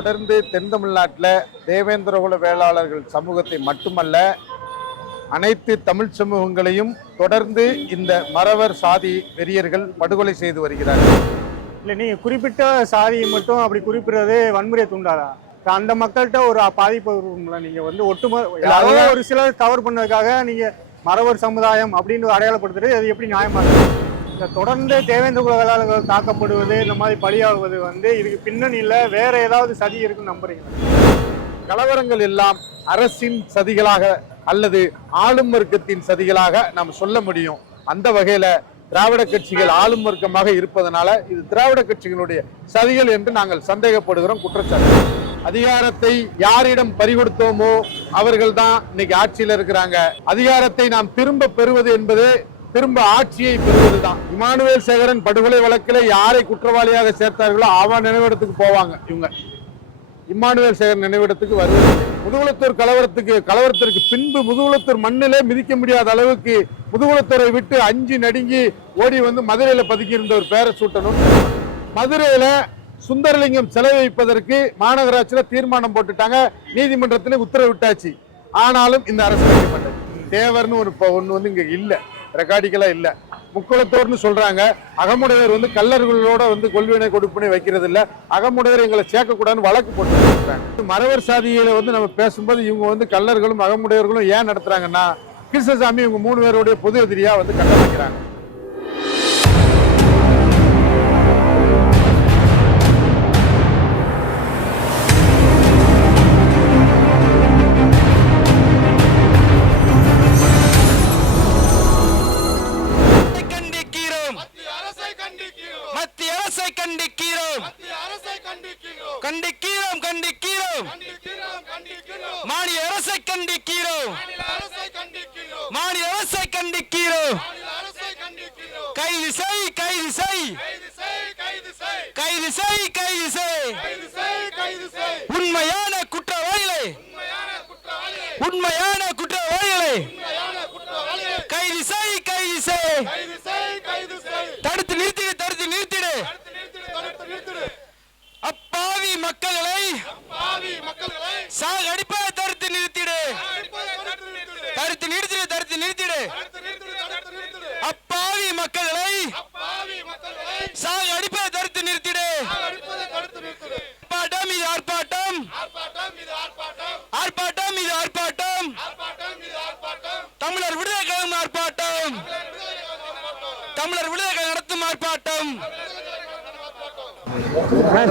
தொடர்ந்து தென் தமிழ்நாட்டில் தேவேந்திரகுல வேளாளர்கள் சமூகத்தை மட்டுமல்ல அனைத்து தமிழ் சமூகங்களையும் தொடர்ந்து இந்த மறவர் சாதி வெறியர்கள் படுகொலை செய்து வருகிறார்கள். இல்லை நீங்கள் குறிப்பிட்ட சாதியை மட்டும் அப்படி குறிப்பிடுறது வன்முறையை தூண்டாதா? அந்த மக்கள்கிட்ட ஒரு பாதிப்பு இருக்கும்ல நீங்கள் வந்து ஒட்டுமொ ஒரு சிலர் தவறு பண்ணதுக்காக நீங்கள் மறவர் சமுதாயம் அப்படின்னு அடையாளப்படுத்துறது அது எப்படி நியாயமா இருக்கு? இந்த தொடர்ந்து தேவேந்திர குல வேளாளர்கள் தாக்கப்படுவது இந்த மாதிரி பலியாகுவது வந்து இதுக்கு பின்னணியில் வேற ஏதாவது சதி இருக்குன்னு நம்புறீங்களா? கலவரங்கள் எல்லாம் அரசின் சதிகளாக அல்லது ஆளும் வர்க்கத்தின் சதிகளாக நாம் சொல்ல முடியும். அந்த வகையில திராவிட கட்சிகள் ஆளும் வர்க்கமாக இருப்பதனால இது திராவிட கட்சிகளுடைய சதிகள் என்று நாங்கள் சந்தேகப்படுகிறோம் குற்றச்சாட்டு. அதிகாரத்தை யாரிடம் பறிகொடுத்தோமோ அவர்கள் தான் இன்னைக்கு ஆட்சியில் இருக்கிறாங்க. அதிகாரத்தை நாம் திரும்ப பெறுவது என்பது திரும்ப ஆட்சியை பெறுவதுதான். இமானுவேல் சேகரன் படுகொலை வழக்கில் யாரை குற்றவாளியாக சேர்த்தார்களோ அவன் நினைவிடத்துக்கு போவாங்க இவங்க. இம்மானுவேல் சேகரன் நினைவிடத்துக்கு வருவது முதுகுளத்தூர் கலவரத்துக்கு கலவரத்திற்கு பின்பு முதுகுளத்தூர் மண்ணிலே மிதிக்க முடியாத அளவுக்கு முதுகுளத்தூரை விட்டு அஞ்சு நடுங்கி ஓடி வந்து மதுரையில பதுக்கி இருந்த ஒரு பேரை சூட்டணும் மதுரையில சுந்தரலிங்கம் சிலை வைப்பதற்கு மாநகராட்சியில தீர்மானம் போட்டுட்டாங்க. நீதிமன்றத்தில் உத்தரவிட்டாச்சு. ஆனாலும் இந்த அரசு தேவர்னு ஒரு ஒன்று வந்து இங்க இல்லை. ரெக்கார்டிக்கலா இல்லை. முக்குளத்தோர்னு சொல்கிறாங்க அகமுடையவர் வந்து கல்லர்களோட வந்து கொள்வினை கொடுப்பினை வைக்கிறது இல்லை. அகமுடையவர் எங்களை சேர்க்கக்கூடாதுன்னு வழக்கு போட்டு மறவர் சாதிகளை வந்து நம்ம பேசும்போது இவங்க வந்து கல்லர்களும் அகமுடையவர்களும் ஏன் நடத்துகிறாங்கன்னா கிருஷ்ணசாமி இவங்க மூணு பேருடைய பொது எதிரியாக வந்து கட்ட வைக்கிறாங்க கைது செய் கைது செய். கைது செய் கைது செய். உண்மையான குற்றவாளிகளை. உண்மையான குற்றவாளிகளை. கைது செய் கைது செய். தடுத்து நிறுத்திடு தடுத்து நிறுத்திடு. அப்பாவி மக்களை சாகடிப்ப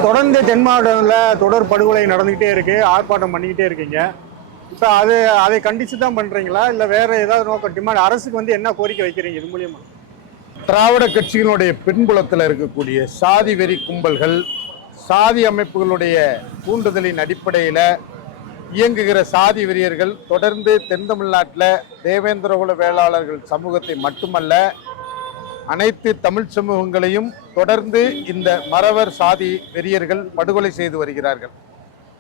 தொடர்ந்து தென் மாவட்டத்தில் தொடர் படுகொலை நடந்துகிட்டே இருக்கு ஆர்ப்பாட்டம் பண்ணிக்கிட்டே இருக்கீங்க. இப்போ அது அதை கண்டிச்சு தான் பண்ணுறீங்களா இல்லை வேற ஏதாவது நோக்கம்? டிமாண்ட் அரசுக்கு வந்து என்ன கோரிக்கை வைக்கிறீங்க இது மூலியமா? திராவிட கட்சிகளுடைய பின்புலத்தில் இருக்கக்கூடிய சாதி வெறி கும்பல்கள் சாதி அமைப்புகளுடைய தூண்டுதலின் அடிப்படையில் இயங்குகிற சாதி வெறியர்கள் தொடர்ந்து தென் தமிழ்நாட்டில் தேவேந்திரகுல வேளாளர்கள் சமூகத்தை மட்டுமல்ல அனைத்து தமிழ் சமூகங்களையும் தொடர்ந்து இந்த மறவர் சாதி வெறியர்கள் படுகொலை செய்து வருகிறார்கள்.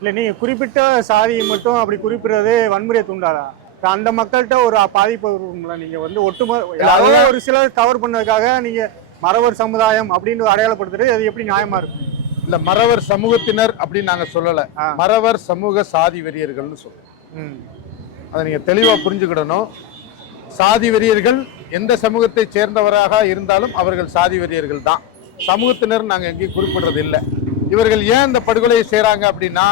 இல்லை நீங்கள் குறிப்பிட்ட சாதியை மட்டும் அப்படி குறிப்பிடுறது வன்முறையை தூண்டாதா? அந்த மக்கள்கிட்ட ஒரு பாதிப்பு நீங்கள் வந்து ஒட்டுமொ அதாவது ஒரு சிலர் தவறு பண்ணதுக்காக நீங்கள் மறவர் சமுதாயம் அப்படின்னு அடையாளப்படுத்துறது அது எப்படி நியாயமா இருக்கும்? இல்ல மறவர் சமூகத்தினர் அப்படின்னு நாங்க சொல்லல. மறவர் சமூக சாதி வெறியர்கள்னு சொல்றோம். ம். அதை நீங்க தெளிவா புரிஞ்சுக்கிடணும். சாதி வெறியர்கள் எந்த சமூகத்தை சேர்ந்தவராக இருந்தாலும் அவர்கள் சாதி வெறியர்கள் தான். சமூகத்தினர் நாங்கள் எங்கேயும் குறிப்பிடுறது இல்லை. இவர்கள் ஏன் இந்த படுகொலையை செய்கிறாங்க அப்படின்னா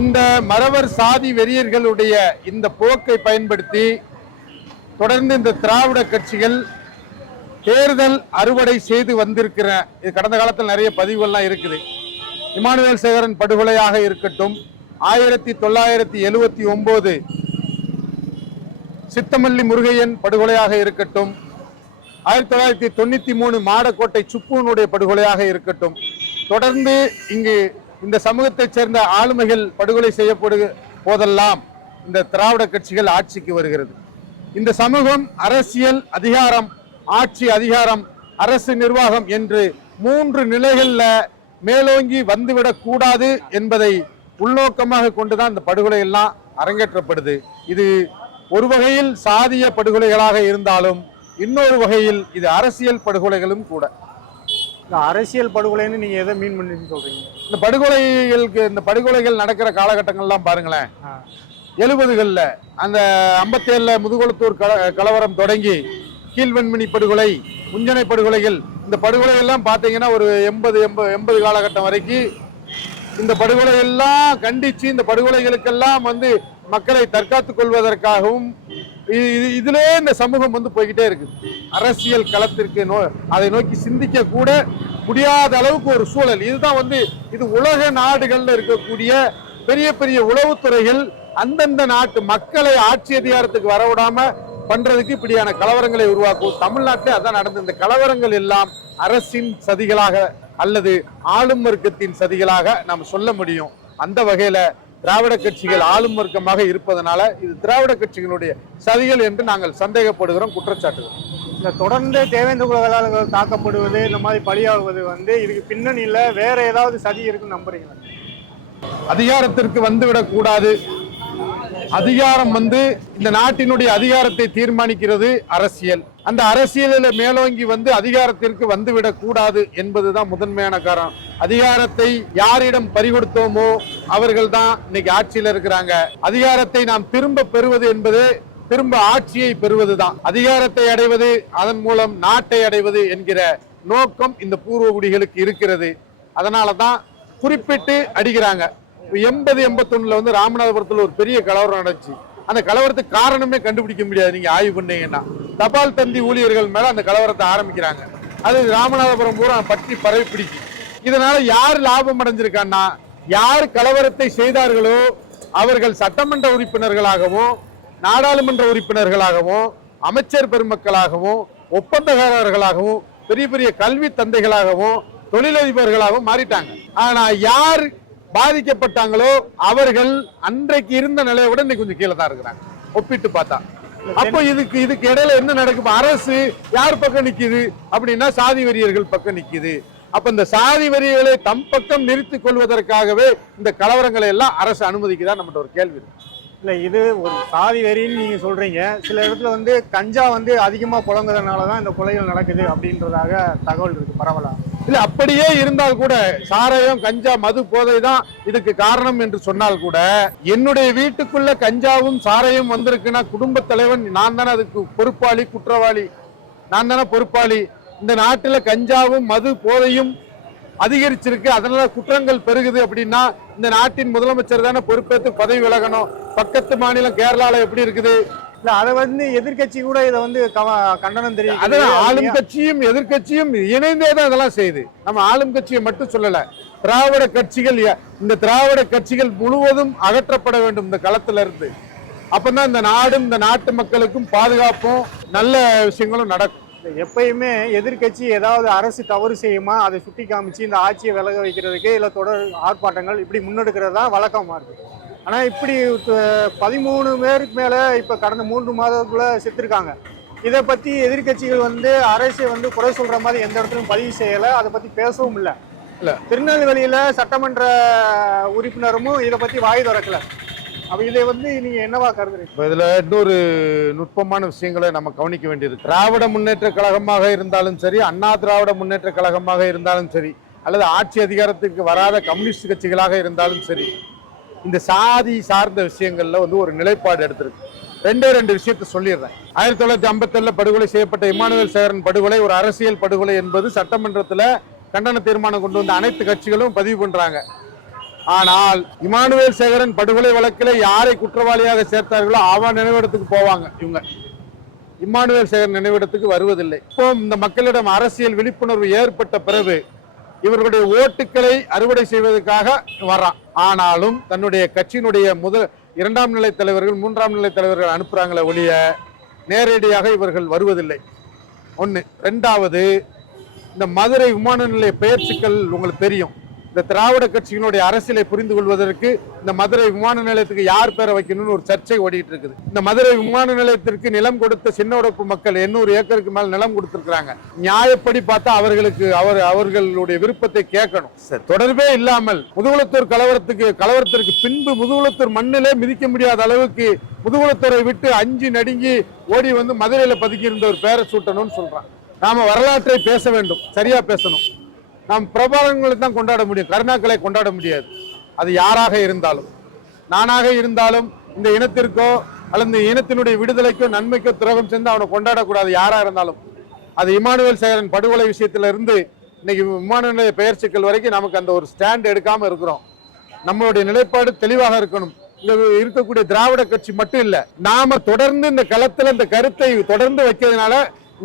இந்த மறவர் சாதி வெறியர்களுடைய இந்த போக்கை பயன்படுத்தி தொடர்ந்து இந்த திராவிட கட்சிகள் தேர்தல் அறுவடை செய்து வந்திருக்கிற இது கடந்த காலத்தில் நிறைய பதிவுகள்லாம் இருக்குது. இமானுவேல் சேகரன் படுகொலையாக இருக்கட்டும் ஆயிரத்தி தொள்ளாயிரத்தி எழுவத்தி ஒன்பது சித்தமல்லி முருகையன் படுகொலையாக இருக்கட்டும். ஆயிரத்தி தொள்ளாயிரத்தி தொண்ணூத்தி மூணு மாடக்கோட்டை சுப்புவனுடைய படுகொலையாக இருக்கட்டும். தொடர்ந்து இங்கு இந்த சமூகத்தைச் சேர்ந்த ஆளுமைகள் படுகொலை செய்யப்படு போதெல்லாம் இந்த திராவிட கட்சிகள் ஆட்சிக்கு வருகிறது. இந்த சமூகம் அரசியல் அதிகாரம் ஆட்சி அதிகாரம் அரசு நிர்வாகம் என்று மூன்று நிலைகளில் மேலோங்கி வந்துவிடக் கூடாது என்பதை உள்நோக்கமாக கொண்டுதான் இந்த படுகொலை எல்லாம் அரங்கேற்றப்படுது. இது ஒரு வகையில் சாதிய படுகொலைகளாக இருந்தாலும் இன்னொரு வகையில் இது அரசியல் படுகொலைகளும் கூட. இந்த அரசியல் படுகொலைன்னு நீங்க எதை மீன் பண்ணி சொல்றீங்க? இந்த படுகொலைகளுக்கு இந்த படுகொலைகள் நடக்கிற காலகட்டங்கள்லாம் பாருங்களேன். எழுபதுகளில் அந்த ஐம்பத்தேழுல முதுகுளத்தூர் கல கலவரம் தொடங்கி கீழ்வெண்மணி படுகொலை முஞ்சனை படுகொலைகள் இந்த படுகொலை எல்லாம் பார்த்தீங்கன்னா ஒரு எண்பது எண்பது எண்பது காலகட்டம் வரைக்கும் இந்த படுகொலை எல்லாம் கண்டிச்சு இந்த படுகொலைகளுக்கெல்லாம் வந்து மக்களை தற்காத்துக் கொள்வதற்காகவும் இது- இதிலே இந்த சமூகம் வந்து போய்கிட்டே இருக்குது அரசியல் களத்திற்கு நோ அதை நோக்கி சிந்திக்க கூட முடியாத அளவுக்கு ஒரு சூழல். இதுதான் வந்து இது உலக நாடுகளில் இருக்கக்கூடிய பெரிய பெரிய உளவுத்துறைகள் அந்தந்த நாட்டு மக்களை ஆட்சி அதிகாரத்துக்கு வரவிடாம பண்றதுக்கு இப்படியான கலவரங்களை உருவாக்கும். தமிழ்நாட்டிலே அதான் நடந்த இந்த கலவரங்கள் எல்லாம் அரசின் சதிகளாக அல்லது ஆளும் வர்க்கத்தின் சதிகளாக நாம் சொல்ல முடியும். அந்த வகையில திராவிட கட்சிகள் ஆளும் வர்க்கமாக இருப்பதனால இது திராவிட கட்சிகளுடைய சதிகள் என்று நாங்கள் சந்தேகப்படுகிறோம் குற்றச்சாட்டுகிறோம். இந்த தொடர்ந்து தேவேந்திர குல வேளாளர்கள் தாக்கப்படுவது இந்த மாதிரி பலியாகுவது வந்து இதுக்கு பின்னணியில வேற ஏதாவது சதி இருக்குன்னு நம்புறீங்களா? அதிகாரத்திற்கு வந்துவிடக் கூடாது. அதிகாரம் வந்து இந்த நாட்டினுடைய அதிகாரத்தை தீர்மானிக்கிறது அரசியல். அந்த அரசியலில் மேலோங்கி வந்து அதிகாரத்திற்கு வந்துவிடக் கூடாது என்பதுதான் முதன்மையான காரணம். அதிகாரத்தை யாரிடம் பறிகொடுத்தோமோ அவர்கள் தான் இன்னைக்கு ஆட்சியில் இருக்கிறாங்க. அதிகாரத்தை நாம் திரும்ப பெறுவது என்பது திரும்ப ஆட்சியை பெறுவதுதான். அதிகாரத்தை அடைவது அதன் மூலம் நாட்டை அடைவது என்கிற நோக்கம் இந்த பூர்வகுடிகளுக்கு இருக்கிறது. அதனால தான் குறிப்பிட்டு அடிக்கிறாங்க. எண்பது எண்பத்தொன்னுல வந்து ராமநாதபுரத்தில் ஒரு பெரிய கலவரம் நடந்துச்சு. அந்த கலவரத்துக்கு காரணமே கண்டுபிடிக்க முடியாது. நீங்க ஆய்வு பண்ணீங்கன்னா. தபால் தந்தி ஊழியர்கள் மேல அந்த கலவரத்தை ஆரம்பிக்கிறாங்க. அது ராமநாதபுரம் பூரா பற்றி பரவி பிடிக்கும் இதனால யார் லாபம் அடைஞ்சிருக்கான்னா யார் கலவரத்தை செய்தார்களோ அவர்கள் சட்டமன்ற உறுப்பினர்களாகவும் நாடாளுமன்ற உறுப்பினர்களாகவும் அமைச்சர் பெருமக்களாகவும் ஒப்பந்தக்காரர்களாகவும் பெரிய பெரிய கல்வி தந்தைகளாகவும் தொழிலதிபர்களாகவும் மாறிட்டாங்க. ஆனா யார் பாதிக்கப்பட்டாங்களோ அவர்கள் அன்றைக்கு இருந்த நிலையை விட இன்னைக்கு கொஞ்சம் கீழே தான் இருக்கிறாங்க. ஒப்பிட்டு பார்த்தா. அப்போ இதுக்கு இதுக்கு இடையில என்ன நடக்கும் அரசு யார் பக்கம் நிக்குது? அப்படின்னா சாதி வெறியர்கள் பக்கம் நிக்குது. அப்ப இந்த சாதி வெறியர்களை தம் பக்கம் நிறுத்திக் கொள்வதற்காகவே இந்த கலவரங்களை எல்லாம் அரசு அனுமதிக்குதா? நம்மகிட்ட ஒரு கேள்வி இருக்கு. இல்லை இது ஒரு சாதி வெறின்னு நீங்கள் சொல்கிறீங்க சில இடத்துல வந்து கஞ்சா வந்து அதிகமாக புழங்குறதுனால தான் இந்த கொலைகள் நடக்குது அப்படின்றதாக தகவல் இருக்குது பரவலாக இல்லை அப்படியே இருந்தால் கூட சாராயம் கஞ்சா மது போதை தான் இதுக்கு காரணம் என்று சொன்னால் கூட என்னுடைய வீட்டுக்குள்ள கஞ்சாவும் சாராயம் வந்திருக்குன்னா குடும்ப தலைவன் நான் தானே அதுக்கு பொறுப்பாளி குற்றவாளி. நான் தானே பொறுப்பாளி. இந்த நாட்டில் கஞ்சாவும் மது போதையும் அதிகரிச்சிருக்கு. அதனால குற்றங்கள் பெருகுது அப்படின்னா இந்த நாட்டின் முதலமைச்சர் தானே பொறுப்பேற்று பதவி விலகணும். பக்கத்து மாநிலம் கேரளால எப்படி இருக்குது? இல்ல அதை வந்து எதிர்க்கட்சி கூட இதை வந்து கண்டனம் அதான் ஆளும் தெரியும் கட்சியும் எதிர்க்கட்சியும் இணைந்தே தான் இதெல்லாம் செய்யுது. நம்ம ஆளும் கட்சியை மட்டும் சொல்லல. திராவிட கட்சிகள் இந்த திராவிட கட்சிகள் முழுவதும் அகற்றப்பட வேண்டும் இந்த களத்துல இருந்து. அப்பதான் இந்த நாடும் இந்த நாட்டு மக்களுக்கும் பாதுகாப்பும் நல்ல விஷயங்களும் நடக்கும். எப்பயுமே எதிர்க்கட்சி ஏதாவது அரசு தவறு செய்யுமா அதை சுட்டி காமிச்சு இந்த ஆட்சியை விலக வைக்கிறதுக்கு இல்ல தொடர் ஆர்ப்பாட்டங்கள் இப்படி முன்னெடுக்கிறது தான் வழக்கமா இருக்கு. ஆனா இப்படி பதிமூணு பேருக்கு மேல இப்ப கடந்த மூன்று மாதத்துக்குள்ள செத்துருக்காங்க. இதை பத்தி எதிர்க்கட்சிகள் வந்து அரசை வந்து குறை சொல்ற மாதிரி எந்த இடத்துலயும் பதிவு செய்யல. அதை பத்தி பேசவும் இல்லை. இல்ல. திருநெல்வேலியில சட்டமன்ற உறுப்பினரும் இதை பத்தி வாய் திறக்கல. அப்ப இதை வந்து நீங்க என்னவா கருதுறீங்க? இப்போ இதுல இன்னொரு நுட்பமான விஷயங்களை நம்ம கவனிக்க வேண்டியது திராவிட முன்னேற்ற கழகமாக இருந்தாலும் சரி அண்ணா திராவிட முன்னேற்ற கழகமாக இருந்தாலும் சரி அல்லது ஆட்சி அதிகாரத்துக்கு வராத கம்யூனிஸ்ட் கட்சிகளாக இருந்தாலும் சரி இந்த சாதி சார்ந்த விஷயங்கள்ல வந்து ஒரு நிலைப்பாடு எடுத்திருக்கு. ரெண்டே ரெண்டு விஷயத்த சொல்லிடுறேன். ஆயிரத்தி தொள்ளாயிரத்தி ஐம்பத்தேழுல படுகொலை செய்யப்பட்ட இமானுவேல் சேகரன் படுகொலை ஒரு அரசியல் படுகொலை என்பது சட்டமன்றத்தில் கண்டன தீர்மானம் கொண்டு வந்த அனைத்து கட்சிகளும் பதிவு பண்றாங்க. ஆனால் இமானுவேல் சேகரன் படுகொலை வழக்கில் யாரை குற்றவாளியாக சேர்த்தார்களோ அவன் நினைவிடத்துக்கு போவாங்க. இவங்க இம்மானுவேல் சேகர் நினைவிடத்துக்கு வருவதில்லை. இப்போ இந்த மக்களிடம் அரசியல் விழிப்புணர்வு ஏற்பட்ட பிறகு இவர்களுடைய ஓட்டுக்களை அறுவடை செய்வதற்காக வர்றான். ஆனாலும் தன்னுடைய கட்சியினுடைய முதல் இரண்டாம் நிலை தலைவர்கள் மூன்றாம் நிலை தலைவர்கள் அனுப்புகிறாங்களே ஒழிய நேரடியாக இவர்கள் வருவதில்லை. ஒன்று ரெண்டாவது இந்த மதுரை விமான நிலைய பெயர்ச்சிக்கல் உங்களுக்கு தெரியும். இந்த திராவிட கட்சியினுடைய அரசியலை புரிந்து கொள்வதற்கு இந்த மதுரை விமான நிலையத்துக்கு யார் பேரை வைக்கணும்னு ஒரு சர்ச்சை ஓடிட்டு இருக்குது. இந்த மதுரை விமான நிலையத்திற்கு நிலம் கொடுத்த சின்ன உடப்பு மக்கள் எண்ணூறு ஏக்கருக்கு மேல் நிலம் கொடுத்திருக்கிறாங்க. நியாயப்படி பார்த்தா அவர்களுக்கு அவர் அவர்களுடைய விருப்பத்தை கேட்கணும். தொடர்பே இல்லாமல் முதுகுளத்தூர் கலவரத்துக்கு கலவரத்திற்கு பின்பு முதுகுளத்தூர் மண்ணிலே மிதிக்க முடியாத அளவுக்கு முதுகுளத்தூரை விட்டு அஞ்சு நடுங்கி ஓடி வந்து மதுரையில பதுக்கி இருந்த ஒரு பேரை சூட்டணும்னு சொல்றான். நாம வரலாற்றை பேச வேண்டும். சரியா பேசணும். நாம் பிரபலங்களை தான் கொண்டாட முடியும். கருணாக்களை கொண்டாட முடியாது. அது யாராக இருந்தாலும். நானாக இருந்தாலும் இந்த இனத்திற்கோ அல்லது இந்த இனத்தினுடைய விடுதலைக்கோ நன்மைக்கோ துரோகம் சென்று அவனை கொண்டாடக்கூடாது. யாராக இருந்தாலும். அது இமானுவேல் சேகரன் படுகொலை விஷயத்துல இருந்து இன்னைக்கு விமான நிலைய பெயர் சிக்கல் வரைக்கும் நமக்கு அந்த ஒரு ஸ்டாண்ட் எடுக்காமல் இருக்கிறோம். நம்மளுடைய நிலைப்பாடு தெளிவாக இருக்கணும். இங்க இருக்கக்கூடிய திராவிட கட்சி மட்டும் இல்லை நாம தொடர்ந்து இந்த களத்தில் இந்த கருத்தை தொடர்ந்து வைக்கிறதுனால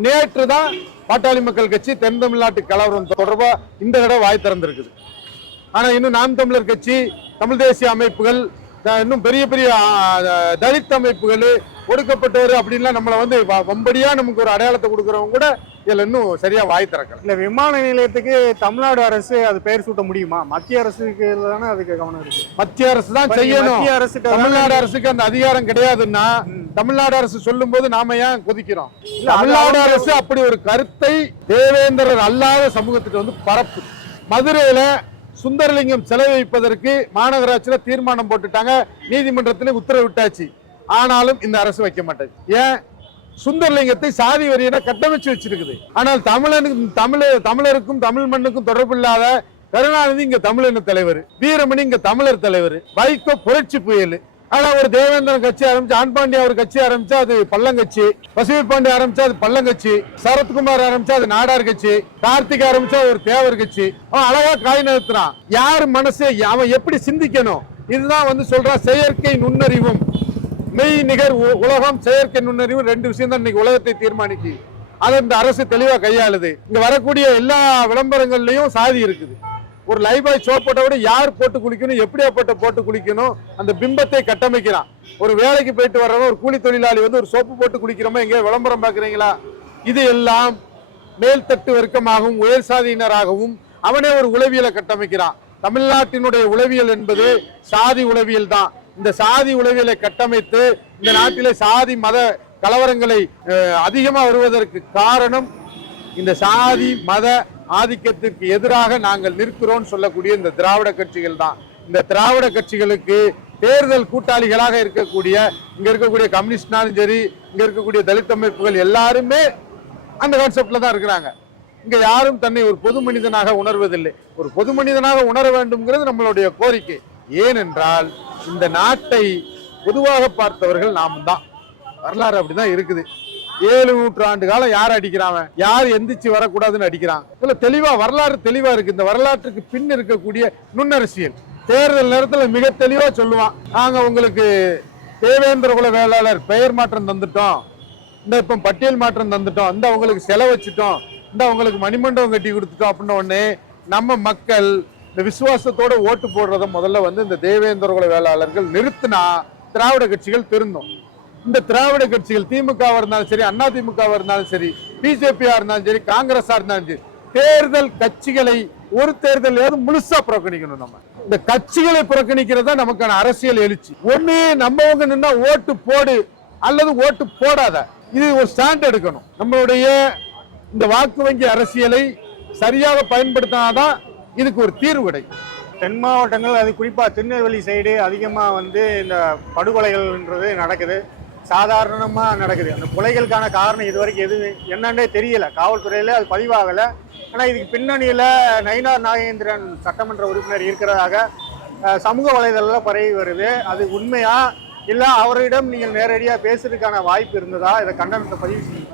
நேற்று தான் பாட்டாளி மக்கள் கட்சி தென் தமிழ்நாட்டு கலவரம் தொடர்பா இந்த தடவை வாய் திறந்திருக்குது. ஆனா இன்னும் நாம் தமிழர் கட்சி தமிழ் தேசிய அமைப்புகள் இன்னும் பெரிய பெரிய தலித் அமைப்புகள் ஒடுக்கப்பட்டவர் அப்படின்லாம் நம்மளை வந்து வம்படியா நமக்கு ஒரு அடையாளத்தை கொடுக்குறவங்க கூட இதுல இன்னும் சரியா வாய் திறக்கல. இல்ல விமான நிலையத்துக்கு தமிழ்நாடு அரசு அது பெயர் சூட்ட முடியுமா? மத்திய அரசுக்கு தானே அதுக்கு கவனம் இருக்கு. மத்திய அரசு தான் செய்யணும். மத்திய அரசுக்கு அதாவது- தமிழ்நாடு அரசுக்கு அந்த அதிகாரம் கிடையாதுன்னா தமிழ்நாடு அரசு சொல்லும் போது நாம ஏன் கொதிக்கிறோம்? தமிழ்நாடு அரசு அப்படி ஒரு கருத்தை தேவேந்திரர் அல்லாத சமூகத்துக்கு வந்து பரப்பு. மதுரையில சுந்தரலிங்கம் சிலை வைப்பதற்கு மாநகராட்சியில தீர்மானம் போட்டுட்டாங்க நீதிமன்றத்தில் உத்தரவிட்டாச்சு. ஆனாலும் இந்த அரசு வைக்க மாட்டேது ஏன்? சுந்தரலிங்கத்தை சாதி வரியிட கட்டமைச்சு வச்சிருக்குது. ஆனால் தமிழனுக்கு தமிழ் தமிழருக்கும் தமிழ் மண்ணுக்கும் தொடர்பு இல்லாத கருணாநிதி இங்க தமிழின தலைவர் வீரமணி இங்க தமிழர் தலைவர் வைகோ புரட்சி புயல். ஆனா ஒரு தேவேந்திரன் கட்சி ஆரம்பிச்சு ஆண்பாண்டி அவர் கட்சி ஆரம்பிச்சா அது பள்ளங்கட்சி பசுமை பாண்டி ஆரம்பிச்சா அது பள்ளங்கட்சி சரத்குமார் ஆரம்பிச்சா அது நாடார் கட்சி கார்த்திக் ஆரம்பிச்சா ஒரு தேவர் கட்சி. அவன் அழகா காய் நிறுத்துறான் யார் மனசு அவன் எப்படி சிந்திக்கணும்? இதுதான் வந்து சொல்றான் செயற்கை நுண்ணறிவும். மெய் நிகர் உ- உலகம் செயற்கை நுண்ணறிவு ரெண்டு விஷயம் தான் இன்னைக்கு உலகத்தை தீர்மானிக்கு அதை இந்த அரசு தெளிவா கையாளுது. இங்க வரக்கூடிய எல்லா விளம்பரங்கள்லயும் சாதி இருக்குது. ஒரு லைபாய் சோப் போட்ட யார் போட்டு குளிக்கணும் எப்படியாப்பட்ட போட்டு குளிக்கணும் அந்த பிம்பத்தை கட்டமைக்கிறான். ஒரு வேலைக்கு போயிட்டு வர்றவன் ஒரு கூலி தொழிலாளி வந்து ஒரு சோப்பு போட்டு குளிக்கிறோமா எங்கேயோ விளம்பரம் பார்க்குறீங்களா? இது எல்லாம் மேல்தட்டு வர்க்கமாகவும் உயர் சாதியினராகவும் அவனே ஒரு உளவியலை கட்டமைக்கிறான். தமிழ்நாட்டினுடைய உளவியல் என்பது சாதி உளவியல் தான். இந்த சாதி உளவியலை கட்டமைத்து இந்த நாட்டிலே சாதி மத கலவரங்களை அதிகமாக வருவதற்கு காரணம் இந்த சாதி மத ஆதிக்கத்திற்கு எதிராக நாங்கள் நிற்கிறோம் சொல்லக்கூடிய இந்த திராவிட கட்சிகள் தான். இந்த திராவிட கட்சிகளுக்கு தேர்தல் கூட்டாளிகளாக இருக்கக்கூடிய இங்க இருக்கக்கூடிய கம்யூனிஸ்ட்னாலும் சரி இங்க இருக்கக்கூடிய தலித் அமைப்புகள் எல்லாருமே அந்த கான்செப்ட்ல தான் இருக்கிறாங்க. இங்க யாரும் தன்னை ஒரு பொது மனிதனாக உணர்வதில்லை. ஒரு பொது மனிதனாக உணர வேண்டும்ங்கிறது நம்மளுடைய கோரிக்கை. ஏனென்றால் இந்த நாட்டை பொதுவாக பார்த்தவர்கள் நாம் தான். வரலாறு அப்படிதான் இருக்குது. ஏழு நூற்றாண்டு காலம் யார் அடிக்கிறான் யார் எந்திரிச்சு வரக்கூடாதுன்னு அடிக்கிறான்? இதுல தெளிவா வரலாறு தெளிவா இருக்கு. இந்த வரலாற்றுக்கு பின் இருக்கக்கூடிய நுண்ணரசியல். தேர்தல் நேரத்துல மிக தெளிவா சொல்லுவான். நாங்க உங்களுக்கு தேவேந்திர குல வேளாளர் பெயர் மாற்றம் தந்துட்டோம். இந்த இப்ப பட்டியல் மாற்றம் தந்துட்டோம். இந்த உங்களுக்கு செலவச்சிட்டோம் இந்த உங்களுக்கு மணிமண்டபம் கட்டி கொடுத்துட்டோம் அப்படின்ன உடனே நம்ம மக்கள் இந்த விசுவாசத்தோட ஓட்டு போடுறத முதல்ல வந்து இந்த தேவேந்திர குல வேளாளர்கள் நிறுத்தினா திராவிட கட்சிகள் திருந்தோம். இந்த திராவிட கட்சிகள் திமுகவா இருந்தாலும் சரி அண்ணா திமுகவா இருந்தாலும் சரி பிஜேபியா இருந்தாலும் சரி காங்கிரஸா இருந்தாலும் சரி தேர்தல் கட்சிகளை ஒரு தேர்தலையாவது முழுசா புறக்கணிக்கணும் நம்ம. இந்த கட்சிகளை புறக்கணிக்கிறது தான் நமக்கான அரசியல் எழுச்சி. ஒண்ணு நம்மவங்க நின்னா ஓட்டு போடு அல்லது ஓட்டு போடாத. இது ஒரு ஸ்டாண்ட் எடுக்கணும். நம்மளுடைய இந்த வாக்கு வங்கி அரசியலை சரியாக பயன்படுத்தினாதான் இதுக்கு ஒரு தீர்வு கிடைக்கும். தென் மாவட்டங்கள் அது குறிப்பாக திருநெல்வேலி சைடு அதிகமாக வந்து இந்த படுகொலைகள்ன்றது நடக்குது. சாதாரணமாக நடக்குது. அந்த கொலைகளுக்கான காரணம் இது வரைக்கும் எது என்னன்னே தெரியல. காவல்துறையில் அது பதிவாகலை. ஆனால் இதுக்கு பின்னணியில் நயினார் நாகேந்திரன் சட்டமன்ற உறுப்பினர் இருக்கிறதாக சமூக வலைதளத்தில் பரவி வருது. அது உண்மையா இல்லை அவரிடம் நீங்கள் நேரடியாக பேசுறதுக்கான வாய்ப்பு இருந்ததா? இதை கண்டனத்தை பதிவு செய்யுங்க.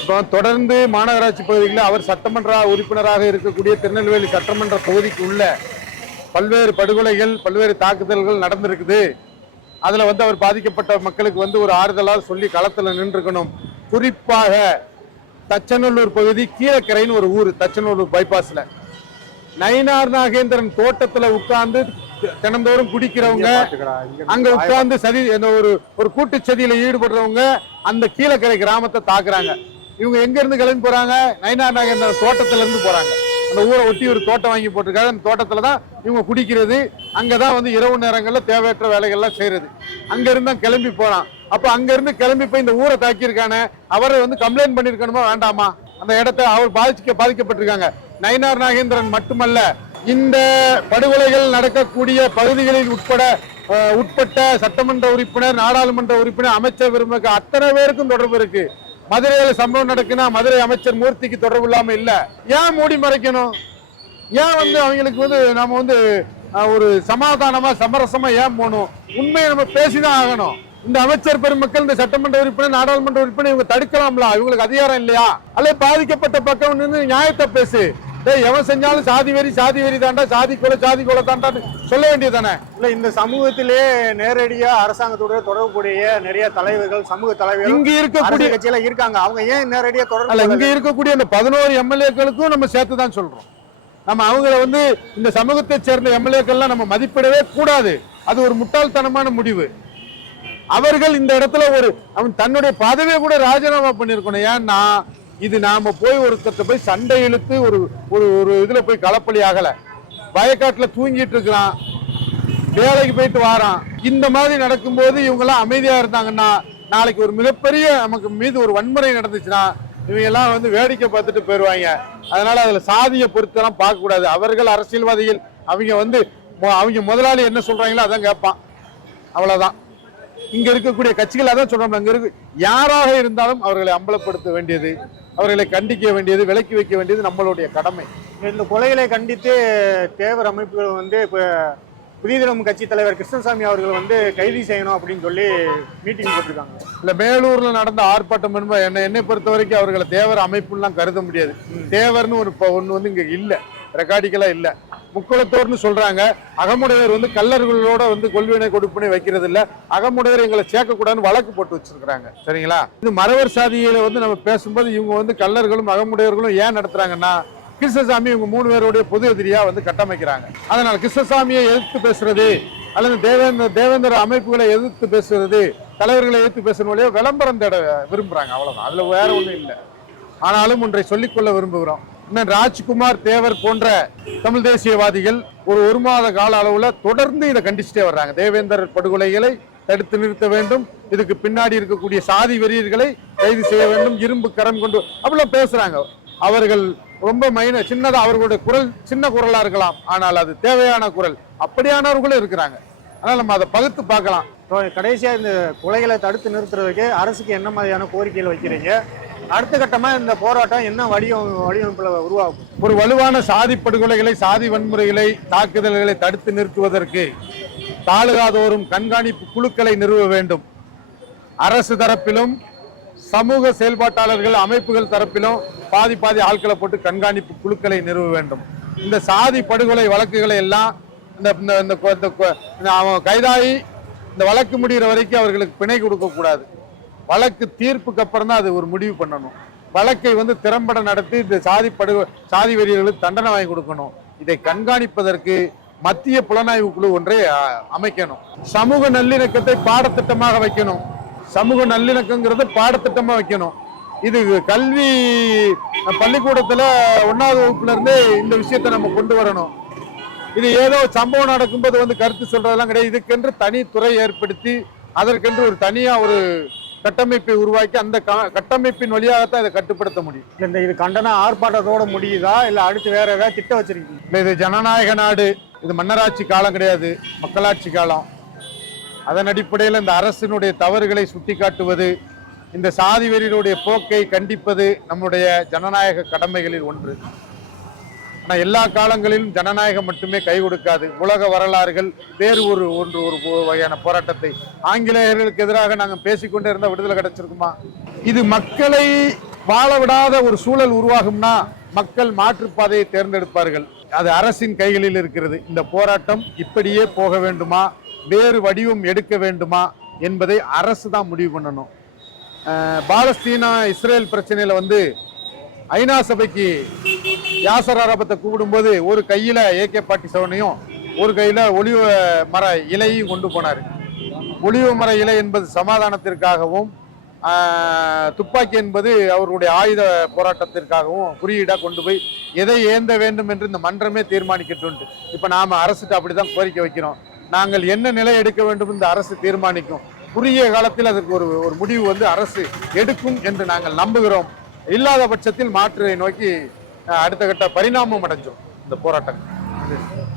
இப்போ தொடர்ந்து மாநகராட்சி பகுதிகளில் அவர் சட்டமன்ற உறுப்பினராக இருக்கக்கூடிய திருநெல்வேலி சட்டமன்ற தொகுதிக்கு உள்ள பல்வேறு படுகொலைகள் பல்வேறு தாக்குதல்கள் நடந்திருக்குது. அதுல வந்து அவர் பாதிக்கப்பட்ட மக்களுக்கு வந்து ஒரு ஆறுதலாக சொல்லி களத்துல நின்றுக்கணும். குறிப்பாக தச்சநல்லூர் பகுதி கீழக்கரைன்னு ஒரு ஊர் தச்சநல்லூர் பைபாஸ்ல நயினார் நாகேந்திரன் தோட்டத்துல உட்கார்ந்து தினந்தோறும் குடிக்கிறவங்க அங்க உட்கார்ந்து சதி ஒரு ஒரு கூட்டு சதியில ஈடுபடுறவங்க அந்த கீழக்கரை கிராமத்தை தாக்குறாங்க. இவங்க எங்க இருந்து கிளம்பி போறாங்க? நயினார் நாகேந்திரன் தோட்டத்துல இருந்து போறாங்க. அந்த ஊரை ஒட்டி ஒரு தோட்டம் வாங்கி போட்டிருக்காரு அந்த தோட்டத்தில் தான் இவங்க குடிக்கிறது. அங்கே தான் வந்து இரவு நேரங்களில் தேவையற்ற வேலைகள்லாம் செய்கிறது அங்கேருந்து தான் கிளம்பி போகிறான் அப்போ அங்கேருந்து கிளம்பி போய் இந்த ஊரை தாக்கியிருக்கானே அவரை வந்து கம்ப்ளைண்ட் பண்ணியிருக்கணுமா வேண்டாமா? அந்த இடத்த அவர் பாதிக்க பாதிக்கப்பட்டிருக்காங்க. நயினார் நாகேந்திரன் மட்டுமல்ல இந்த படுகொலைகள் நடக்கக்கூடிய பகுதிகளில் உட்பட உட்பட்ட சட்டமன்ற உறுப்பினர் நாடாளுமன்ற உறுப்பினர் அமைச்சர் பெருமக்கு அத்தனை பேருக்கும் தொடர்பு இருக்குது மதுரையில் சம்பவம் நடக்குன்னா மதுரை அமைச்சர் மூர்த்திக்கு தொடர்பு இல்லாமல் இல்லை. ஏன் மூடி மறைக்கணும்? ஏன் வந்து அவங்களுக்கு வந்து நம்ம வந்து ஒரு சமாதானமா சமரசமா ஏன் போகணும்? உண்மையை நம்ம பேசிதான் ஆகணும். இந்த அமைச்சர் பெருமக்கள் இந்த சட்டமன்ற உறுப்பினர் நாடாளுமன்ற உறுப்பினர் இவங்க தடுக்கலாம்ல? இவங்களுக்கு அதிகாரம் இல்லையா? அல்லது பாதிக்கப்பட்ட பக்கம் நின்று நியாயத்தை பேசு. டேய் எவன் செஞ்சாலும் சாதி வெறி சாதி வெறி தாண்டா சாதி கொலை சாதி கொலை தாண்டான்னு சொல்ல வேண்டியதானே இல்ல இந்த சமூகத்திலே நேரடியா அரசாங்கத்தோட தொடர்புடைய நிறைய தலைவர்கள் சமூக தலைவர்கள் இங்க இருக்கக்கூடிய கட்சியில இருக்காங்க. அவங்க ஏன் நேரடியா அல்ல இங்க தொடர்பு இருக்கக்கூடிய அந்த பதினோரு எம்எல்ஏக்களுக்கும் நம்ம சேர்த்து தான் சொல்றோம். நம்ம அவங்கள வந்து இந்த சமூகத்தை சேர்ந்த எம்எல்ஏக்கள்லாம் நம்ம மதிப்பிடவே கூடாது. அது ஒரு முட்டாள்தனமான முடிவு. அவர்கள் இந்த இடத்துல ஒரு அவன் தன்னுடைய பதவியை கூட ராஜினாமா பண்ணியிருக்கணும். ஏன்னா இது நாம போய் ஒருத்தர்ட்ட போய் சண்டை இழுத்து ஒரு ஒரு ஒரு இதுல போய் களப்பலி ஆகல. வயக்காட்டுல தூங்கிட்டு இருக்கிறான். வேலைக்கு போயிட்டு வாரான். இந்த மாதிரி நடக்கும்போது இவங்கெல்லாம் அமைதியா இருந்தாங்கன்னா நாளைக்கு ஒரு மிகப்பெரிய நமக்கு மீது ஒரு வன்முறை நடந்துச்சுன்னா இவங்க எல்லாம் வந்து வேடிக்கை பார்த்துட்டு போயிடுவாங்க அதனால அதுல சாதியை பொறுத்தெல்லாம் பார்க்க கூடாது அவர்கள் அரசியல்வாதிகள் அவங்க வந்து மொ- அவங்க முதலாளி என்ன சொல்றாங்களோ அதான் கேட்பான். அவ்வளவுதான். இங்க இருக்கக்கூடிய கட்சிகள் அதான் சொல்றோம் அங்க இருக்கு யாராக இருந்தாலும் அவர்களை அம்பலப்படுத்த வேண்டியது அவர்களை கண்டிக்க வேண்டியது விலக்கி வைக்க வேண்டியது நம்மளுடைய கடமை. இந்த கொலைகளை கண்டித்து தேவர் அமைப்புகள் வந்து இப்ப புதியதளம் கட்சி தலைவர் கிருஷ்ணசாமி அவர்கள் வந்து கைது செய்யணும் அப்படின்னு சொல்லி மீட்டிங் போட்டிருக்காங்க. இல்ல மேலூர்ல நடந்த ஆர்ப்பாட்டம் என்பது என்ன என்னை பொறுத்த வரைக்கும் அவர்களை தேவர் அமைப்புலாம் கருத முடியாது. தேவர்னு ஒரு ஒண்ணு வந்து இங்க இல்ல. ரெக்கார்டிக்கலா இல்ல. முக்குளத்தோர்னு சொல்றாங்க. அகமுடையவர் வந்து கல்லர்களோட வந்து கொள்வினை கொடுப்பினை வைக்கிறது இல்ல அகமுடையவர் எங்களை சேர்க்கக்கூடாதுன்னு வழக்கு போட்டு வச்சிருக்கிறாங்க. சரிங்களா? இது மறவர் சாதியில வந்து நம்ம பேசும்போது இவங்க வந்து கல்லர்களும் அகமுடையவர்களும் ஏன் நடத்துறாங்கன்னா கிருஷ்ணசாமி இவங்க மூணு பேருடைய பொது எதிரியா வந்து கட்டமைக்கிறாங்க. அதனால கிருஷ்ணசாமியை எதிர்த்து பேசுறது அல்லது தேவேந்திர தேவேந்திர அமைப்புகளை எதிர்த்து பேசுறது தலைவர்களை எதிர்த்து பேசுறது வழியா விளம்பரம் தேட விரும்புறாங்க. அவ்வளவுதான். அதுல வேற ஒண்ணும் இல்லை. ஆனாலும் ஒன்றை சொல்லிக்கொள்ள விரும்புகிறோம். இன்னும் ராஜ்குமார் தேவர் போன்ற தமிழ் தேசியவாதிகள் ஒரு ஒரு மாத கால அளவுல தொடர்ந்து இதை கண்டிச்சுட்டே வர்றாங்க. தேவேந்தர் படுகொலைகளை தடுத்து நிறுத்த வேண்டும். இதுக்கு பின்னாடி இருக்கக்கூடிய சாதி வெறியர்களை கைது செய்ய வேண்டும். இரும்பு கரம் கொண்டு அப்படிலாம் பேசுறாங்க. அவர்கள் ரொம்ப மைன சின்னதா அவர்களுடைய குரல் சின்ன குரலா இருக்கலாம். ஆனால் அது தேவையான குரல். அப்படியானவர்களும் இருக்கிறாங்க. அதனால நம்ம அதை பகுத்து பார்க்கலாம். கடைசியாக கடைசியா இந்த கொலைகளை தடுத்து நிறுத்துறதுக்கு அரசுக்கு என்ன மாதிரியான கோரிக்கைகள் வைக்கிறீங்க? அடுத்த கட்டமாக இந்த போராட்டம் என்ன வடிவம் வடிவமைப்பில் உருவாகும்? ஒரு வலுவான சாதி படுகொலைகளை சாதி வன்முறைகளை தாக்குதல்களை தடுத்து நிறுத்துவதற்கு தாலுகாதோறும் கண்காணிப்பு குழுக்களை நிறுவ வேண்டும். அரசு தரப்பிலும் சமூக செயல்பாட்டாளர்கள் அமைப்புகள் தரப்பிலும் பாதி பாதி ஆட்களை போட்டு கண்காணிப்பு குழுக்களை நிறுவ வேண்டும். இந்த சாதி படுகொலை வழக்குகளை எல்லாம் இந்த இந்த இந்த இந்த கைதாகி இந்த வழக்கு முடிகிற வரைக்கும் அவர்களுக்கு பிணை கொடுக்கக்கூடாது. வழக்கு தீர்ப்புக்கு அப்புறம் தான் அது ஒரு முடிவு பண்ணணும். வழக்கை வந்து திறம்பட நடத்தி இந்த சாதி படு சாதி வெறியர்களுக்கு தண்டனை வாங்கி கொடுக்கணும். இதை கண்காணிப்பதற்கு மத்திய புலனாய்வு குழு ஒன்றை அமைக்கணும். சமூக நல்லிணக்கத்தை பாடத்திட்டமாக வைக்கணும். சமூக நல்லிணக்கங்கிறது பாடத்திட்டமாக வைக்கணும். இது கல்வி பள்ளிக்கூடத்தில் ஒன்றாவது ஒன்னாவது வகுப்புல இருந்தே இந்த விஷயத்தை நம்ம கொண்டு வரணும். இது ஏதோ சம்பவம் நடக்கும்போது வந்து கருத்து சொல்றதெல்லாம் கிடையாது. இதுக்கென்று தனி துறை ஏற்படுத்தி அதற்கென்று ஒரு தனியாக ஒரு கட்டமைப்பை உருவாக்கி அந்த கட்டமைப்பின் வழியாகத்தான் இதை கட்டுப்படுத்த முடியும். இந்த இது கண்டன ஆர்ப்பாட்டத்தோட முடியுதா? இல்ல அடுத்து வேற ஏதாவது திட்டம் வச்சிருக்கீங்க இல்ல, இது ஜனநாயக நாடு. இது மன்னராட்சி காலம் கிடையாது. மக்களாட்சி காலம். அதன் அடிப்படையில் இந்த அரசினுடைய தவறுகளை சுட்டிக்காட்டுவது இந்த சாதி வெறியினுடைய போக்கை கண்டிப்பது நம்முடைய ஜனநாயக கடமைகளில் ஒன்று. ஆனால் எல்லா காலங்களிலும் ஜனநாயகம் மட்டுமே கை கொடுக்காது. உலக வரலாறுகள் வேறு ஒரு ஒன்று ஒரு வகையான போராட்டத்தை. ஆங்கிலேயர்களுக்கு எதிராக நாங்கள் பேசிக்கொண்டே இருந்தால் விடுதலை கிடைச்சிருக்குமா? இது மக்களை வாழ விடாத ஒரு சூழல் உருவாகும்னா மக்கள் மாற்றுப்பாதையை தேர்ந்தெடுப்பார்கள். அது அரசின் கைகளில் இருக்கிறது. இந்த போராட்டம் இப்படியே போக வேண்டுமா? வேறு வடிவம் எடுக்க வேண்டுமா? என்பதை அரசு தான் முடிவு பண்ணணும். பாலஸ்தீனா இஸ்ரேல் பிரச்சனையில் வந்து ஐநா சபைக்கு யாசர் அரபத்தை கூப்பிடும்போது ஒரு கையில் ஏகே பாட்டி செவனையும் ஒரு கையில் ஒளிவ மர இலையும் கொண்டு போனார். ஒளிவ மர இலை என்பது சமாதானத்திற்காகவும் துப்பாக்கி என்பது அவருடைய ஆயுத போராட்டத்திற்காகவும் குறியீடாக கொண்டு போய் எதை ஏந்த வேண்டும் என்று இந்த மன்றமே தீர்மானிக்கட்டும் இப்போ நாம அரசுக்கு அப்படிதான் கோரிக்கை வைக்கிறோம். நாங்கள் என்ன நிலை எடுக்க வேண்டும் இந்த அரசு தீர்மானிக்கும். குறுகிய காலத்தில் அதற்கு ஒரு ஒரு முடிவு வந்து அரசு எடுக்கும் என்று நாங்கள் நம்புகிறோம். இல்லாத பட்சத்தில் மாற்றை நோக்கி அடுத்த கட்ட பரிணாமம் அடைஞ்சோம். இந்த போராட்டங்கள்.